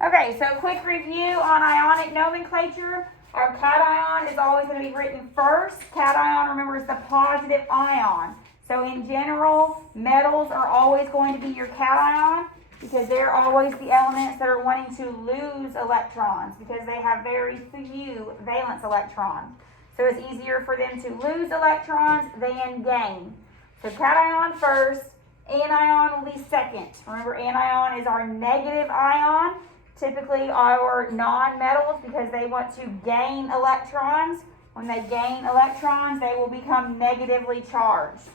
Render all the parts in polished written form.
Okay, so quick review on ionic nomenclature. Our cation is always going to be written first. Cation, remember, is the positive ion. So in general, metals are always going to be your cation because they're always the elements that are wanting to lose electrons because they have very few valence electrons. So it's easier for them to lose electrons than gain. So cation first, anion will be second. Remember, anion is our negative ion. Typically our non-metals, because they want to gain electrons. When they gain electrons, they will become negatively charged.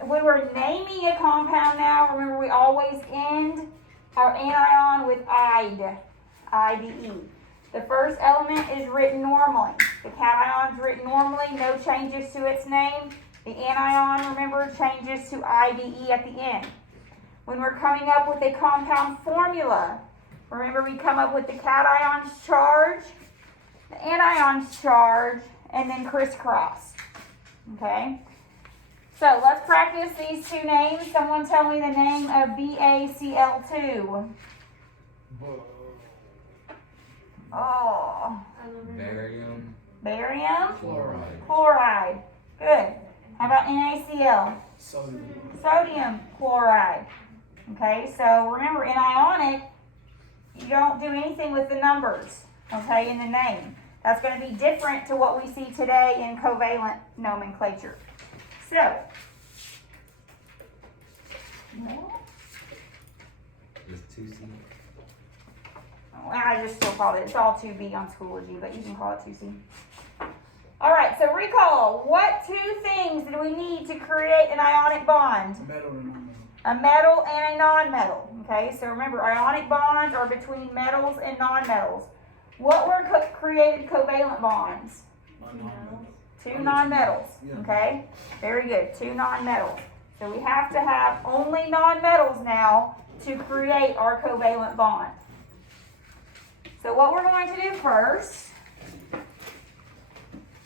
When we're naming a compound now, remember we always end our anion with ide, I-D-E. The first element is written normally. The cation is written normally, no changes to its name. The anion, remember, changes to I-D-E at the end. When we're coming up with a compound formula, remember we come up with the cation's charge, the anion's charge, and then crisscross. Okay? So let's practice these two names. Someone tell me the name of BaCl2. Oh. Barium. Barium? Chloride. Chloride. Good. How about NaCl? Sodium chloride. Okay, so remember in ionic, you don't do anything with the numbers, okay, in the name. That's going to be different to what we see today in covalent nomenclature. So, Just 2C. I just still call it, it's all 2B on Schoology, but you can call it 2C. All right, so recall, what two things do we need to create an ionic bond? A metal and a non-metal. Okay, so remember, ionic bonds are between metals and non-metals. What were created covalent bonds? Two non-metals. Okay, very good, two non-metals. So we have to have only non-metals now to create our covalent bond. So what we're going to do first,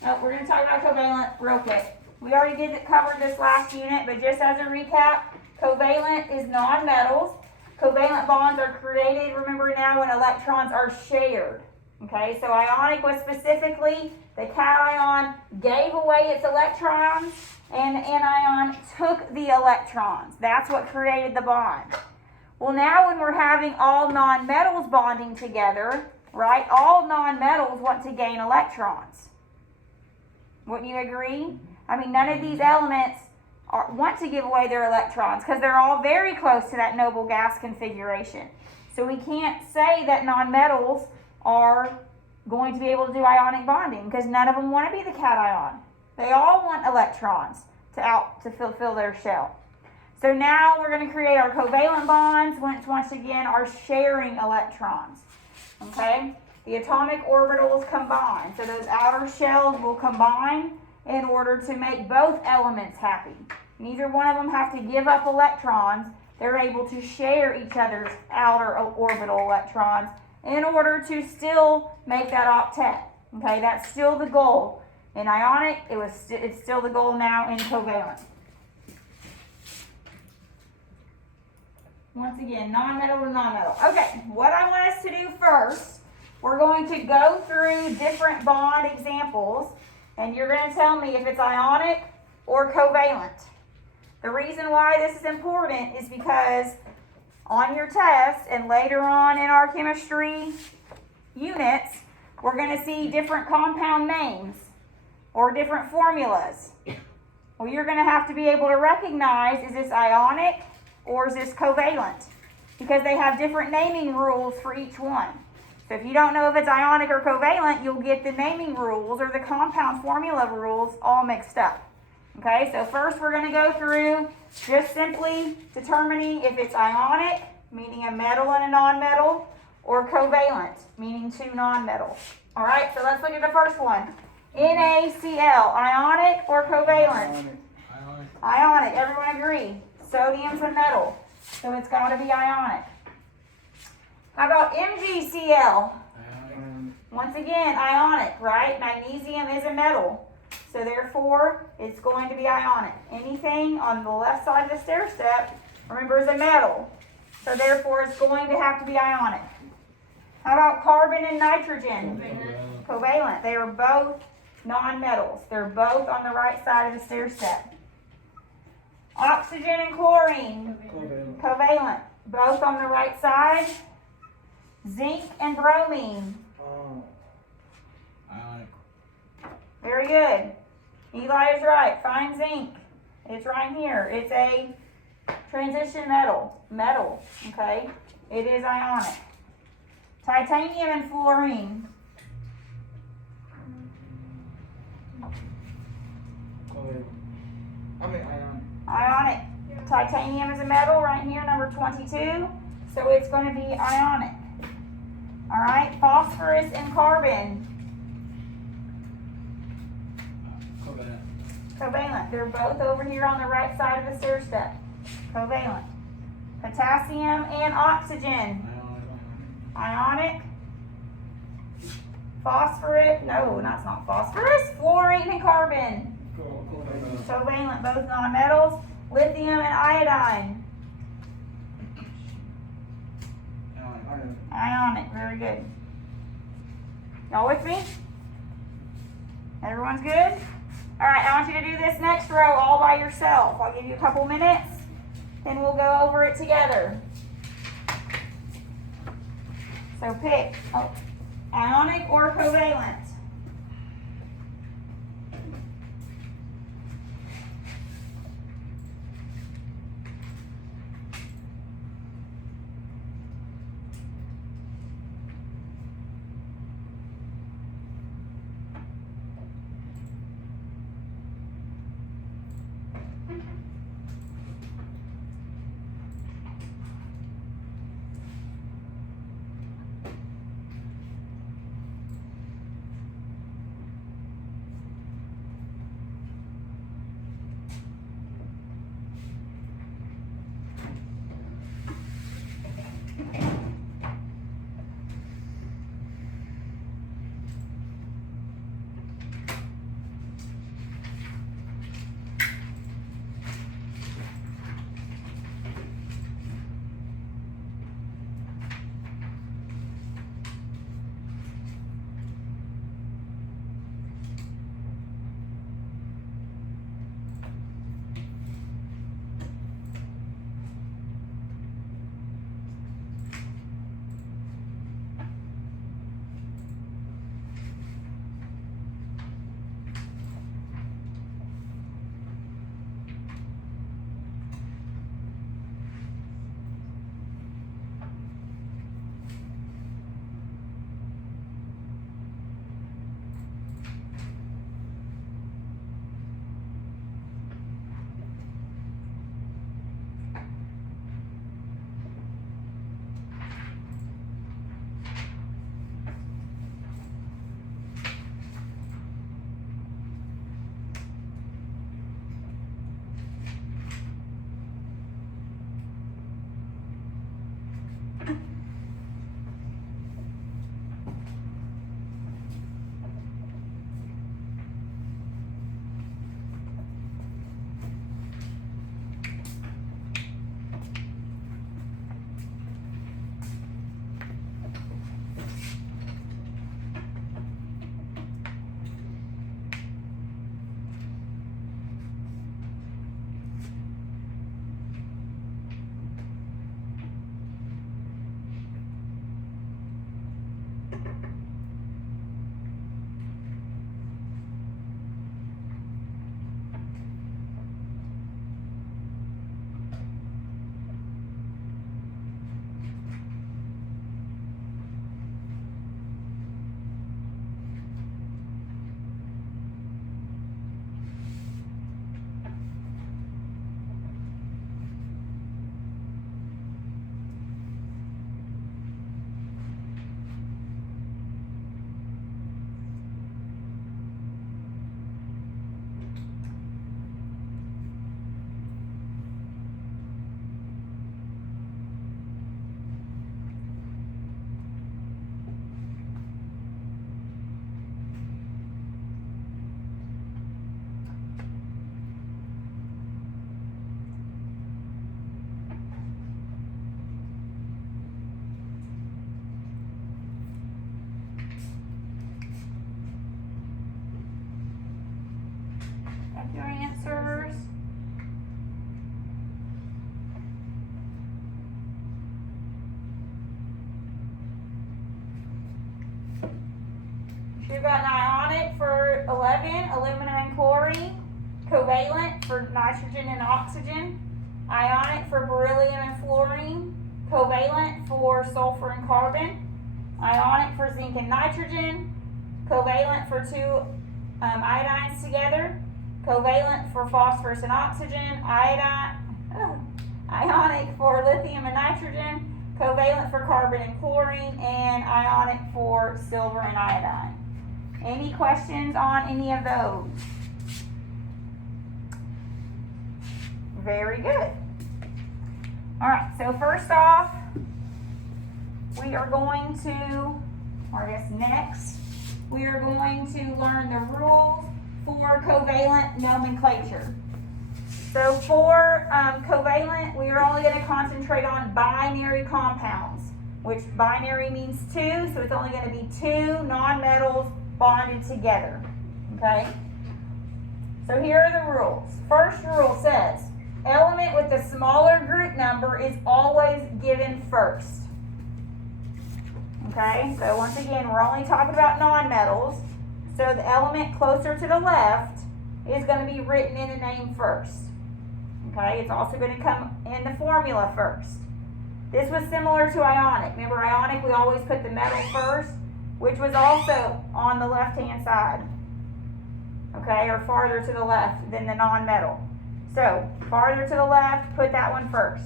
we're going to talk about covalent real quick. We already covered this last unit, but just as a recap, covalent is non-metals. Covalent bonds are created, remember now, when electrons are shared. Okay, so ionic was specifically the cation gave away its electrons and the anion took the electrons. That's what created the bond. Well, now when we're having all non-metals bonding together, right, all non-metals want to gain electrons. Wouldn't you agree? I mean, none of these elements want to give away their electrons because they're all very close to that noble gas configuration. So we can't say that nonmetals are going to be able to do ionic bonding because none of them want to be the cation. They all want electrons to fulfill their shell. So now we're going to create our covalent bonds, which once again are sharing electrons. Okay? The atomic orbitals combine. So those outer shells will combine in order to make both elements happy. Neither one of them have to give up electrons. They're able to share each other's outer orbital electrons in order to still make that octet. Okay, that's still the goal. In ionic, it's still the goal now in covalent. Once again, non-metal to non-metal. Okay, what I want us to do first, we're going to go through different bond examples, and you're going to tell me if it's ionic or covalent. The reason why this is important is because on your test and later on in our chemistry units, we're going to see different compound names or different formulas. Well, you're going to have to be able to recognize, is this ionic or is this covalent? Because they have different naming rules for each one. So if you don't know if it's ionic or covalent, you'll get the naming rules or the compound formula rules all mixed up. Okay, so first we're going to go through just simply determining if it's ionic, meaning a metal and a non-metal, or covalent, meaning two non-metals. All right, so let's look at the first one. NaCl, ionic or covalent? Ionic. Ionic, everyone agree. Sodium's a metal, so it's got to be ionic. How about MgCl? Once again, ionic, right? Magnesium is a metal. So therefore, it's going to be ionic. Anything on the left side of the stair step, remember, is a metal. So therefore, it's going to have to be ionic. How about carbon and nitrogen? Covalent. Covalent. They are both non-metals. They're both on the right side of the stair step. Oxygen and chlorine. Covalent. Covalent. Both on the right side. Zinc and bromine. Ionic. Very good. Eli is right. Find zinc. It's right here. It's a transition metal. Okay? It is ionic. Titanium and fluorine. Covalent. Ion. Ionic. Titanium is a metal right here, number 22. So it's going to be ionic. All right. Phosphorus and carbon. Covalent. Covalent. They're both over here on the right side of the stair step. Covalent. Potassium and oxygen. Ionic. Phosphorus. No, that's not phosphorus. Fluorine and carbon. Covalent. Covalent. Both nonmetals. Lithium and iodine. Ion. Ionic. Very good. Y'all with me? Everyone's good? All right, I want you to do this next row all by yourself. I'll give you a couple minutes, then we'll go over it together. So pick ionic or covalent. We've got an ionic for 11, aluminum and chlorine. Covalent for nitrogen and oxygen. Ionic for beryllium and fluorine. Covalent for sulfur and carbon. Ionic for zinc and nitrogen. Covalent for two iodines together. Covalent for phosphorus and oxygen. Ionic for lithium and nitrogen. Covalent for carbon and chlorine. And ionic for silver and iodine. Any questions on any of those? Very good. Alright, so first off, we are going to, or I guess next, we are going to learn the rules for covalent nomenclature. So for covalent, we are only going to concentrate on binary compounds, which binary means two, so it's only going to be two nonmetals bonded together. Okay? So here are the rules. First rule says, element with the smaller group number is always given first. Okay, so once again, we're only talking about nonmetals. So the element closer to the left is going to be written in the name first. Okay, it's also going to come in the formula first. This was similar to ionic. Remember ionic, we always put the metal first, which was also on the left-hand side. Okay, or farther to the left than the non-metal. So, farther to the left, put that one first.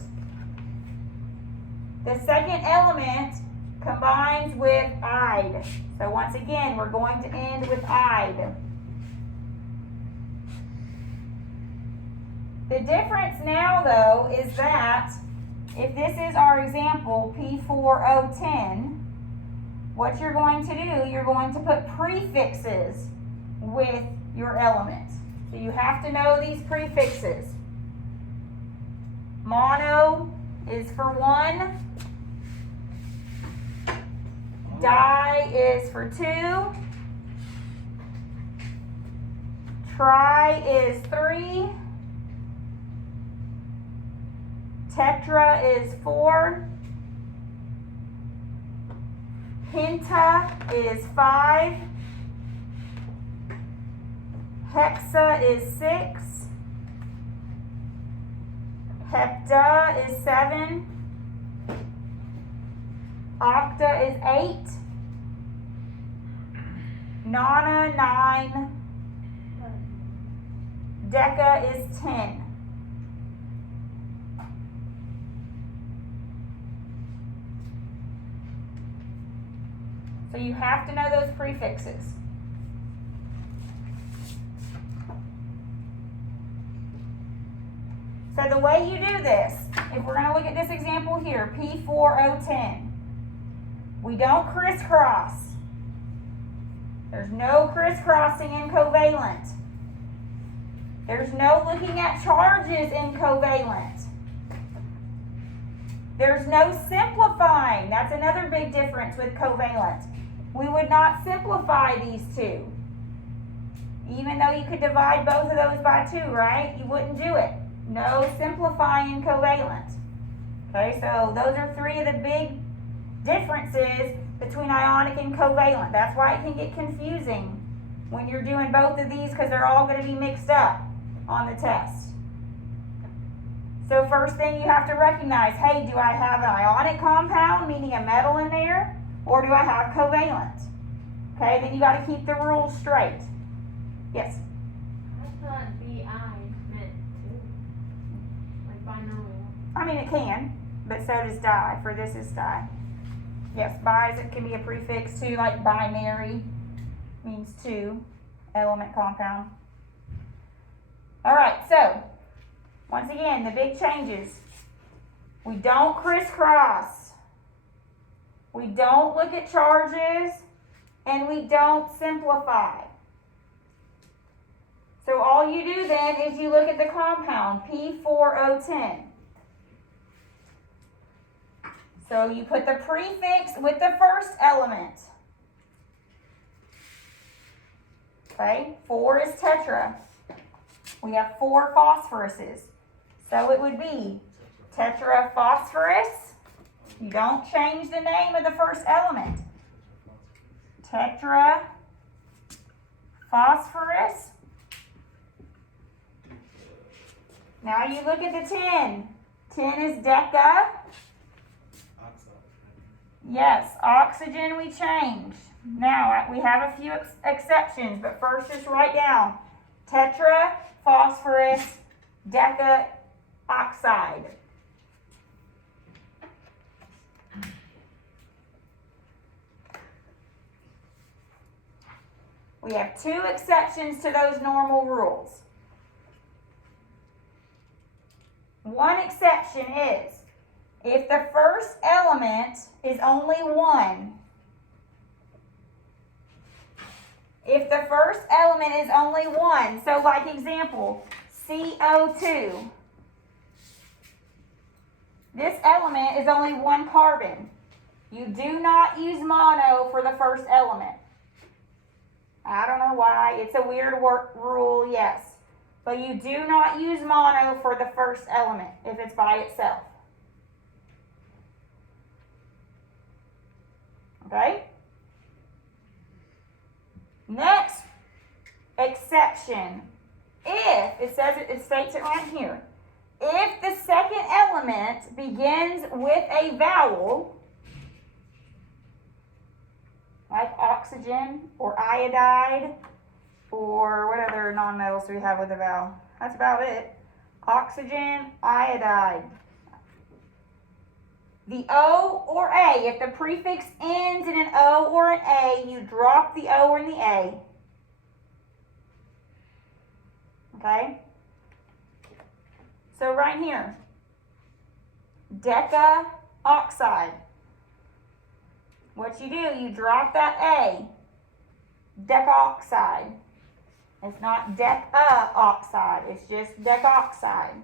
The second element combines with "ide." So once again, we're going to end with "ide." The difference now, though, is that if this is our example, P4O10, what you're going to do, you're going to put prefixes with your element. So you have to know these prefixes. Mono is for one. Di is for two. Tri is three. Tetra is four. Penta is five. Hexa is 6. Hepta is 7. Octa is 8. Nona 9. Deca is 10. So you have to know those prefixes. So the way you do this, if we're going to look at this example here, P4O10, we don't crisscross. There's no crisscrossing in covalent. There's no looking at charges in covalent. There's no simplifying. That's another big difference with covalent. We would not simplify these two. Even though you could divide both of those by 2, right? You wouldn't do it. No simplifying in covalent. Okay, so those are 3 of the big differences between ionic and covalent. That's why it can get confusing when you're doing both of these, because they're all going to be mixed up on the test. So first thing you have to recognize, hey, do I have an ionic compound, meaning a metal in there, or do I have covalent? Okay, then you got to keep the rules straight. Yes? I thought BI meant two. Like binomial. I mean, it can, but so does di. For this is di. Yes, bi it can be a prefix too, like binary means 2 element compound. All right, so once again, the big changes. We don't crisscross. We don't look at charges, and we don't simplify. So all you do then is you look at the compound, P4O10. So you put the prefix with the first element. Okay, 4 is tetra. We have 4 phosphoruses. So it would be tetraphosphorus. You don't change the name of the first element. Tetra phosphorus. Now you look at the tin. Tin is deca. Oxide. Yes, oxygen we changed. Now we have a few exceptions, but first just write down tetra, phosphorus, deca, oxide. We have two exceptions to those normal rules. One exception is if the first element is only one. If the first element is only one, so like example, CO2. This element is only one carbon. You do not use mono for the first element. I don't know why, it's a weird rule, yes. But you do not use mono for the first element if it's by itself. Okay? Next exception. If, it states it right here. If the second element begins with a vowel, like oxygen or iodide, or what other nonmetals do we have with a vowel? That's about it. Oxygen, iodide. The O or A, if the prefix ends in an O or an A, you drop the O and the A. Okay? So right here, deca oxide. What you do, you drop that A, decoxide. It's not deca oxide, it's just decoxide.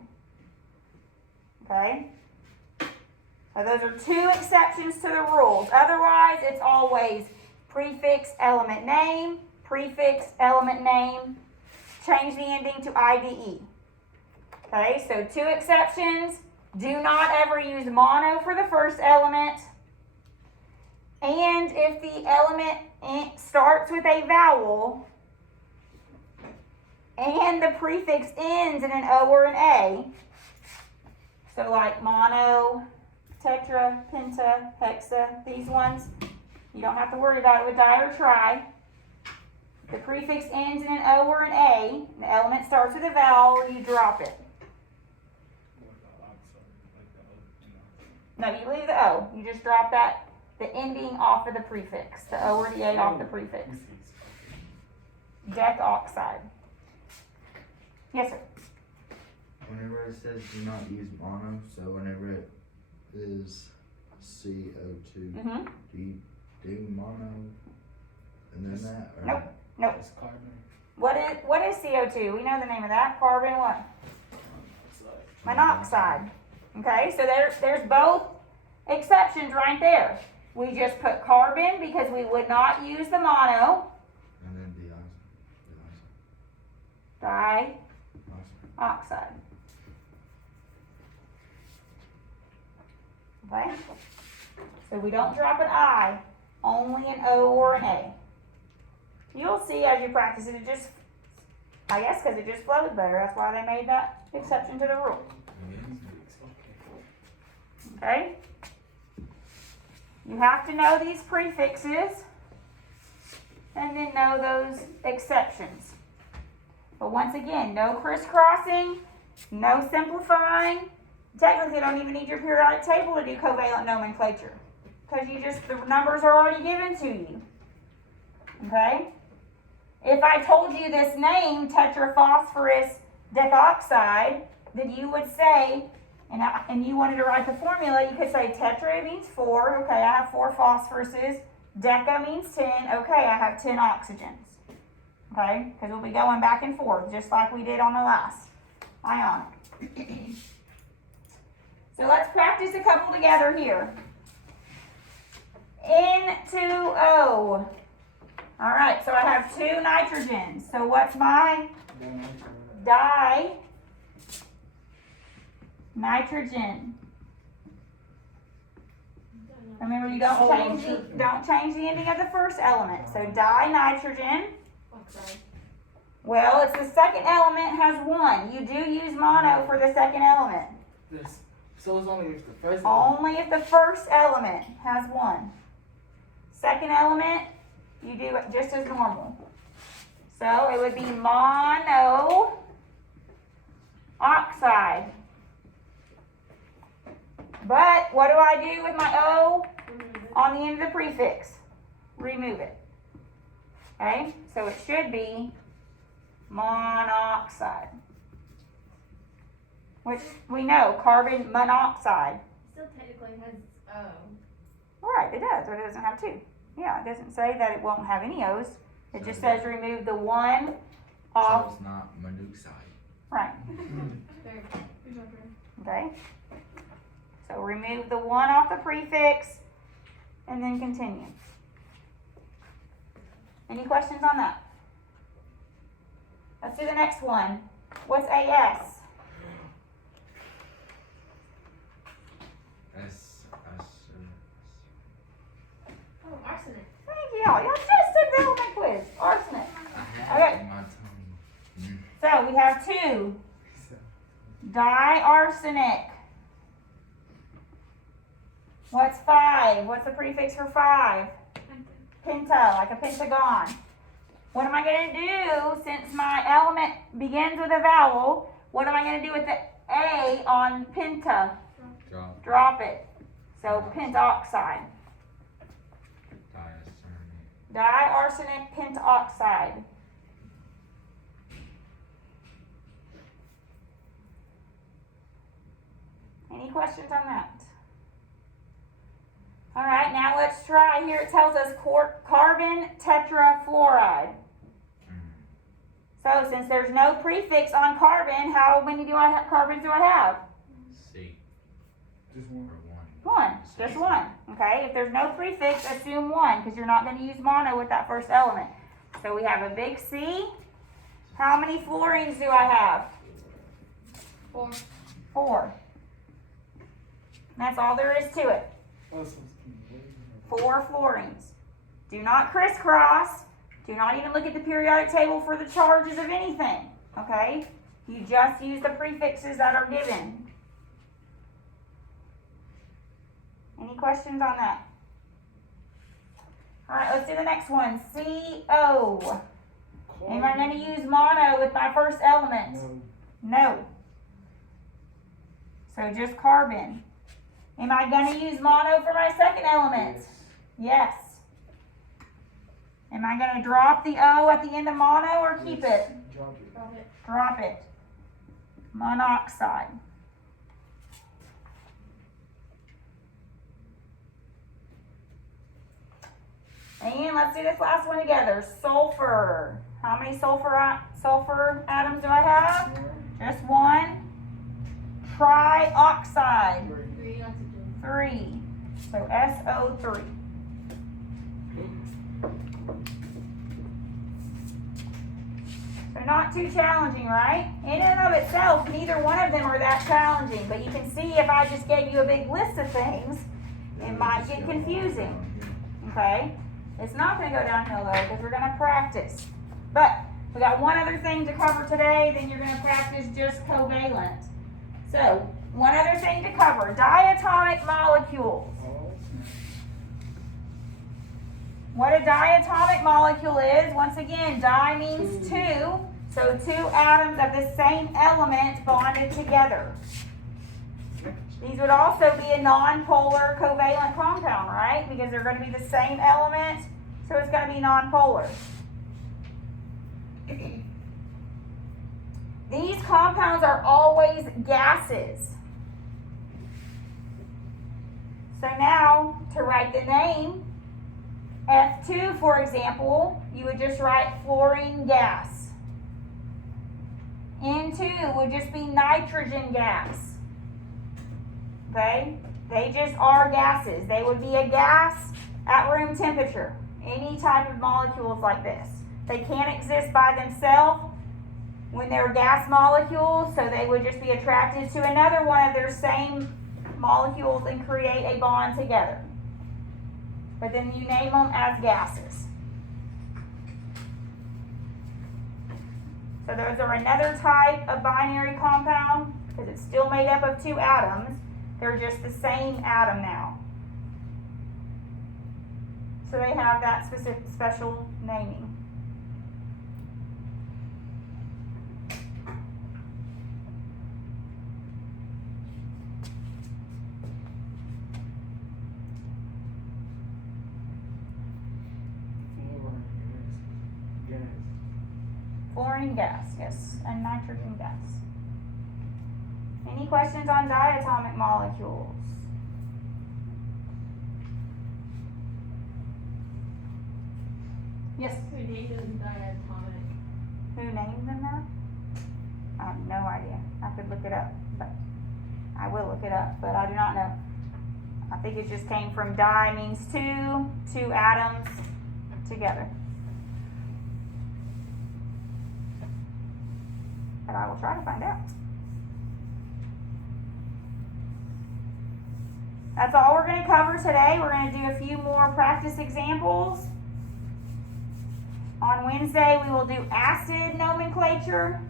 Okay? So those are two exceptions to the rules. Otherwise, it's always prefix, element name, change the ending to IDE. Okay, so two exceptions. Do not ever use mono for the first element. And if the element starts with a vowel and the prefix ends in an O or an A, so like mono, tetra, penta, hexa, these ones, you don't have to worry about it with di or tri. The prefix ends in an O or an A, the element starts with a vowel, you drop it. No, you leave the O. You just drop that, the ending off of the prefix, the O or the A off the prefix. Dec oxide. Yes, sir. Whenever it says do not use mono, so whenever it is CO2, do you do mono and then that? Or Nope. Nope. It's carbon. What is CO2? We know the name of that. Carbon what? Monoxide. Okay, so there's both exceptions right there. We just put carbon because we would not use the mono. And then Dioxide. Okay? So we don't drop an I, only an O or an A. You'll see as you practice it, I guess because it just flows better. That's why they made that exception to the rule. Okay? You have to know these prefixes and then know those exceptions. But once again, no crisscrossing, no simplifying. Technically, you don't even need your periodic table to do covalent nomenclature because the numbers are already given to you. Okay? If I told you this name, tetraphosphorus decoxide, then you would say, and you wanted to write the formula, you could say tetra means 4, okay, I have 4 phosphoruses. Deca means 10, okay, I have 10 oxygens. Okay, because we'll be going back and forth, just like we did on the last ionic. So let's practice a couple together here. N2O. All right, so I have 2 nitrogens. So what's my nitrogen? Remember, you don't change the ending of the first element. So dinitrogen. Oxide. Well, it's the second element has one. You do use mono for the second element. There's, so it's only if the first Only if the first element has one. Second element, you do it just as normal. So it would be mono oxide. But what do I do with my O on the end of the prefix? Remove it. Okay, so it should be monoxide. Which we know, carbon monoxide. Still technically has O. Right, it does, but it doesn't have two. Yeah, it doesn't say that it won't have any O's. It just says remove the one So off. it's not monoxide. Right, Very good job, Ray. okay. So remove the one off the prefix and then continue. Any questions on that? Let's do the next one. What's AS? Oh, arsenic. Thank y'all. Y'all just took the element quiz. Arsenic. I had Okay. it in my tongue. So we have two. Diarsenic. What's 5? What's the prefix for 5? Penta, like a pentagon. What am I going to do since my element begins with a vowel? What am I going to do with the A on penta? Drop. Drop it. So pentoxide. Diarsenic. Diarsenic pentoxide. Any questions on that? All right, now let's try. Here it tells us carbon tetrafluoride. So since there's no prefix on carbon, how many carbons do I have? C. Just one. Or one. One, just one. Okay, if there's no prefix, assume one, because you're not going to use mono with that first element. So we have a big C. How many fluorines do I have? 4. 4. That's all there is to it. Oh, so it's 4 fluorines. Do not crisscross. Do not even look at the periodic table for the charges of anything. Okay? You just use the prefixes that are given. Any questions on that? All right, let's do the next one. CO. Am I going to use mono with my first element? No. No. So just carbon. Am I going to use mono for my second element? Yes. Am I going to drop the O at the end of mono or keep it? Drop it. Drop it. Drop it. Monoxide. And let's do this last one together. Sulfur. How many sulfur atoms do I have? Just one. Trioxide. 3 oxygen. 3. So SO3. So not too challenging, right? In and of itself, neither one of them are that challenging. But you can see if I just gave you a big list of things, it might get confusing. Okay? It's not going to go downhill though, because we're going to practice. But we got one other thing to cover today, then you're going to practice just covalent. So, one other thing to cover, diatomic molecules. Oh, What a diatomic molecule is, once again, di means 2, so 2 atoms of the same element bonded together. These would also be a non-polar covalent compound, right? Because they're going to be the same element, so it's going to be non-polar. These compounds are always gases. So now, to write the name, F2, for example, you would just write fluorine gas. N2 would just be nitrogen gas. Okay? They just are gases. They would be a gas at room temperature. Any type of molecules like this. They can't exist by themselves when they're gas molecules, so they would just be attracted to another one of their same molecules and create a bond together. But then you name them as gases. So those are another type of binary compound, because it's still made up of two atoms. They're just the same atom now. So they have that specific special naming. Gas. Fluorine gas, yes, and nitrogen gas. Any questions on diatomic molecules? Yes. Who named them diatomic? Who named them that? I have no idea. I could look it up, but I will look it up, but I do not know. I think it just came from di means two atoms together. But I will try to find out. That's all we're going to cover today. We're going to do a few more practice examples. On Wednesday, we will do acid nomenclature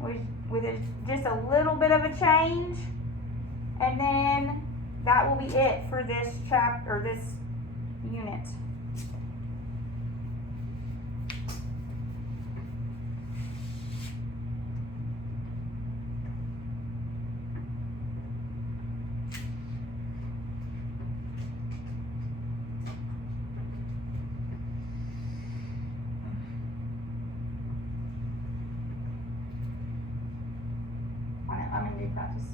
with just a little bit of a change. And then that will be it for this chapter, or this unit. I'm going to do practice.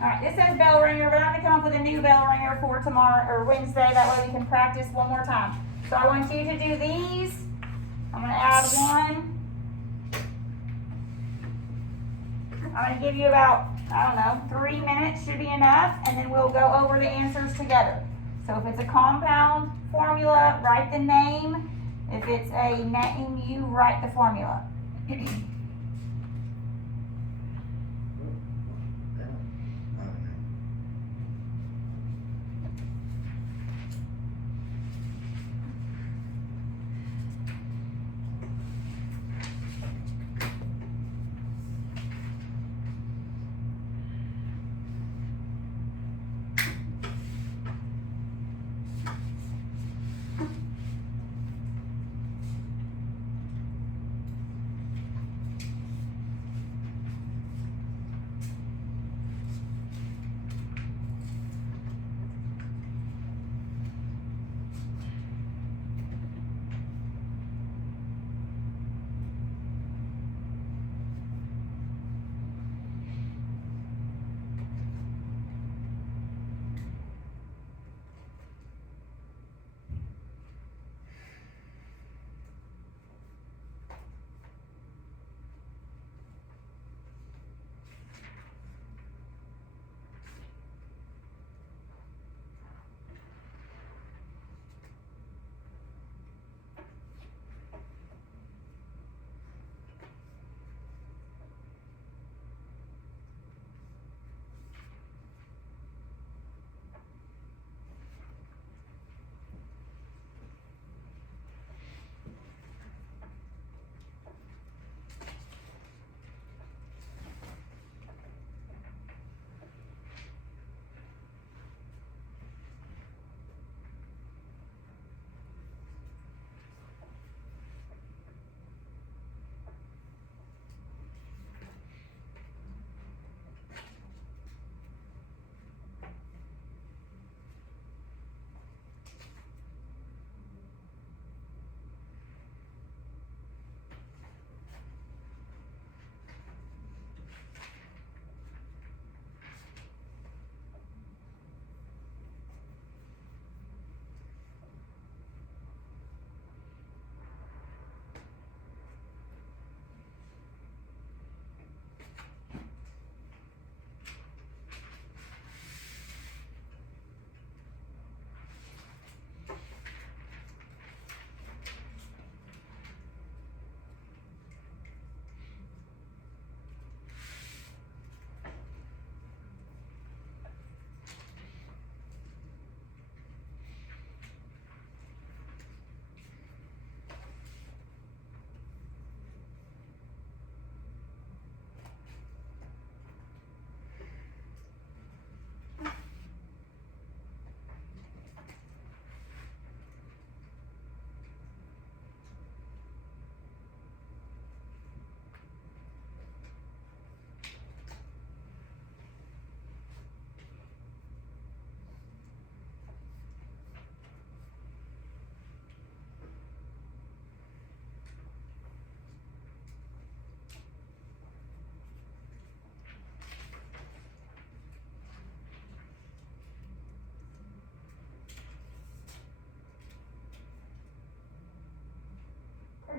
Alright, this says bell ringer, but I'm going to come up with a new bell ringer for tomorrow or Wednesday. That way we can practice one more time. So I want you to do these. I'm going to add one. I'm going to give you about, 3 minutes should be enough, and then we'll go over the answers together. So if it's a compound formula, write the name. If it's a name, you write the formula.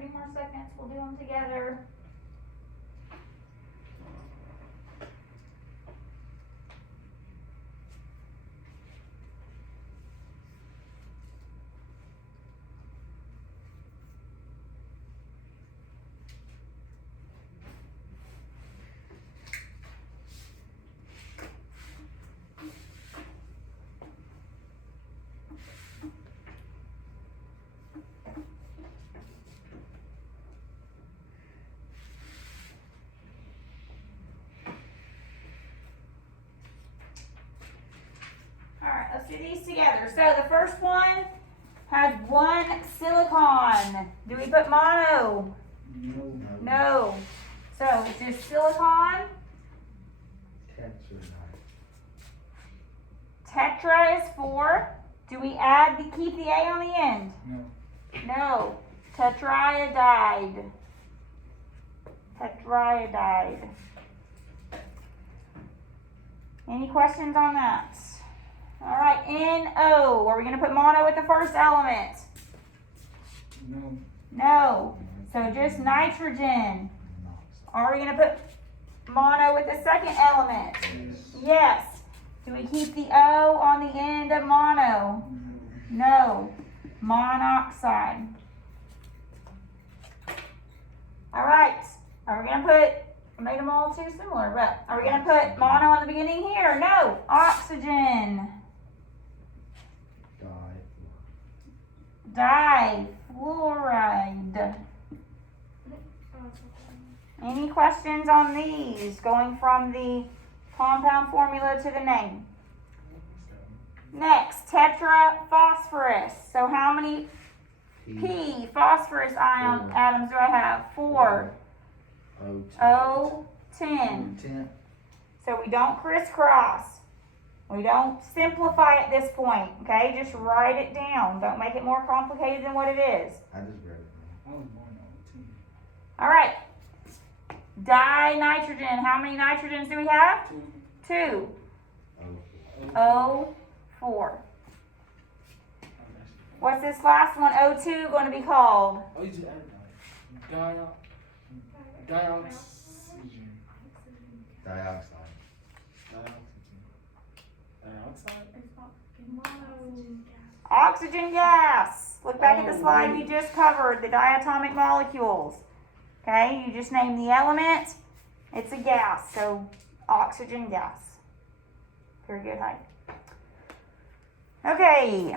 30 more seconds, we'll do them together. Alright, let's do these together. So the first one has one silicon. Do we put mono? No. No. So it's just silicon. Tetra is 4. Do we add keep the A on the end? No. No. Tetraiodide. Tetraiodide. Any questions on that? Alright, NO. Are we going to put mono with the first element? No. No. So just nitrogen. Are we going to put mono with the second element? Yes. Do we keep the O on the end of mono? No. Monoxide. Alright. Are we going to put, I made them all too similar, but are we going to put mono on the beginning here? No. Oxygen. Difluoride. Any questions on these going from the compound formula to the name? Next, tetraphosphorus. So how many P phosphorus ion atoms do I have? 4. O, 10. So we don't crisscross. We don't simplify at this point, okay? Just write it down. Don't make it more complicated than what it is. I just read it. I was born on 2. All right. Dinitrogen. How many nitrogens do we have? 2. O4. What's this last one, O2, going to be called? Oh, you just added that. Dioxygen. Dioxide. Oxygen gas. Look back at the slide you just covered, the diatomic molecules. Okay, you just name the element. It's a gas, so oxygen gas. Very good, Hyde. Okay.